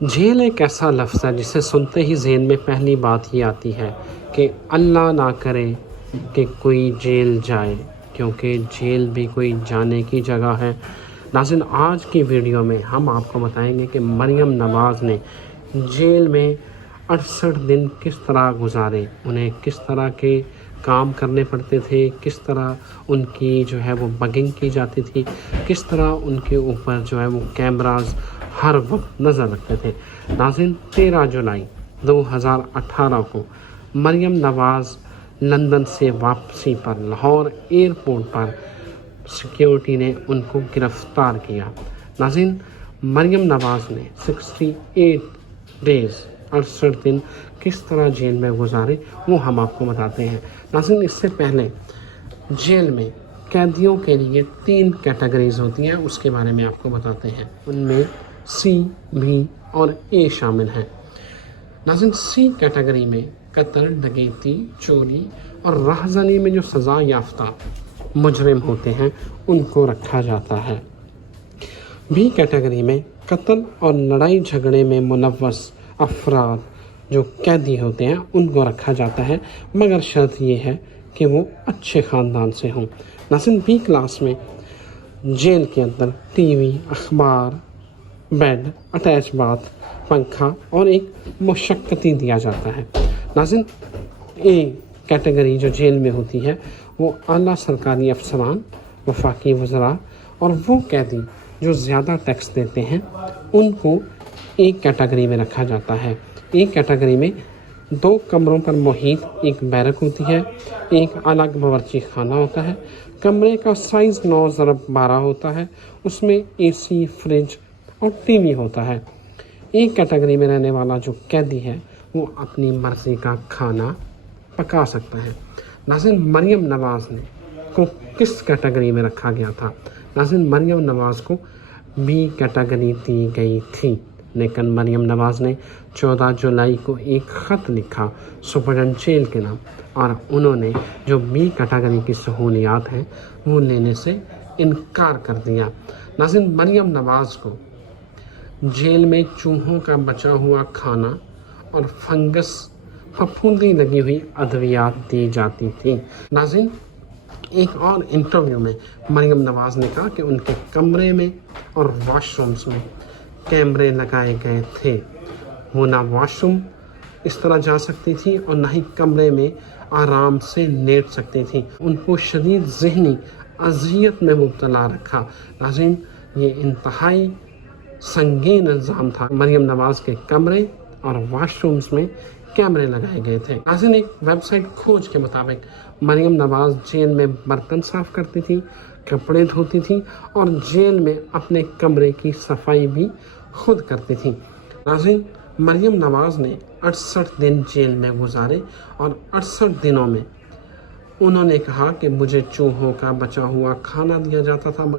Jail ایک ایسا لفظ ہے جسے سنتے ہی ذہن میں پہلی بات یہ آتی ہے کہ اللہ نہ کرے کہ کوئی جیل جائے، کیونکہ جیل بھی کوئی جانے کی جگہ ہے۔ ناظرین، آج کی ویڈیو میں ہم آپ کو بتائیں گے کہ مریم نواز نے جیل میں 68 دن کس طرح گزارے، انہیں کس طرح کے کام کرنے پڑتے تھے، کس طرح ان کی جو ہے وہ بگنگ کی جاتی تھی، کس طرح ان کے اوپر جو ہے وہ کیمراز ہر وقت نظر رکھتے تھے۔ ناظرین، 13 جولائی 2018 کو مریم نواز لندن سے واپسی پر لاہور ایئرپورٹ پر سیکیورٹی نے ان کو گرفتار کیا۔ ناظرین، مریم نواز نے 68 ڈیز 68 دن کس طرح جیل میں گزارے وہ ہم آپ کو بتاتے ہیں۔ ناظرین، اس سے پہلے جیل میں قیدیوں کے لیے 3 کیٹیگریز ہوتی ہیں، اس کے بارے میں آپ کو بتاتے ہیں۔ ان میں سی، بی اور اے شامل ہیں۔ ناظرین، سی کیٹیگری میں قتل، ڈکیتی، چوری اور راہزنی میں جو سزا یافتہ مجرم ہوتے ہیں ان کو رکھا جاتا ہے۔ بی کیٹیگری میں قتل اور لڑائی جھگڑے میں ملوث افراد جو قیدی ہوتے ہیں ان کو رکھا جاتا ہے، مگر شرط یہ ہے کہ وہ اچھے خاندان سے ہوں۔ ناظرین، بی کلاس میں جیل کے اندر ٹی وی، اخبار، بیڈ، اٹیچ باتھ، پنکھا اور ایک مشقتی دیا جاتا ہے۔ ناظرین، اے کیٹیگری جو جیل میں ہوتی ہے وہ اعلیٰ سرکاری افسران، وفاقی وزراء اور وہ قیدی جو زیادہ ٹیکس دیتے ہیں ان کو ایک کیٹیگری میں رکھا جاتا ہے۔ ایک کیٹیگری میں 2 کمروں پر محیط ایک بیرک ہوتی ہے، ایک الگ باورچی خانہ ہوتا ہے، کمرے کا سائز 9x12 ہوتا ہے، اس میں اے سی، فریج اور ٹی وی ہوتا ہے۔ ایک کیٹیگری میں رہنے والا جو قیدی ہے وہ اپنی مرضی کا کھانا پکا سکتا ہے۔ ناظرین، مریم نواز کو کس کیٹیگری میں رکھا گیا تھا؟ ناظرین، مریم نواز کو بی کیٹیگری دی گئی تھی، لیکن مریم نواز نے 14 جولائی کو ایک خط لکھا سپرڈنٹ جیل کے نام، اور انہوں نے جو بی کیٹیگری کی سہولیات ہیں وہ لینے سے انکار کر دیا۔ ناظرین، مریم نواز کو جیل میں چوہوں کا بچا ہوا کھانا اور فنگس پھپھوندی لگی ہوئی ادویات دی جاتی تھی۔ ناظرین، ایک اور انٹرویو میں مریم نواز نے کہا کہ ان کے کمرے میں اور واش رومز میں کیمرے لگائے گئے تھے، وہ نہ واش روم اس طرح جا سکتی تھی اور نہ ہی کمرے میں آرام سے لیٹ سکتی تھی۔ ان کو شدید ذہنی اذیت میں مبتلا رکھا۔ ناظرین، یہ انتہائی سنگین الزام تھا۔ مریم نواز کے کمرے اور واش رومز میں کیمرے لگائے گئے تھے۔ ناظرین، ایک ویب سائٹ کھوج کے مطابق مریم نواز جیل میں برتن صاف کرتی تھی، کپڑے دھوتی تھی اور جیل میں اپنے کمرے کی صفائی بھی خود کرتی تھی۔ ناظرین، مریم نواز نے 68 دن جیل میں گزارے اور 68 دنوں میں انہوں نے کہا کہ مجھے چوہوں کا بچا ہوا کھانا دیا جاتا تھا،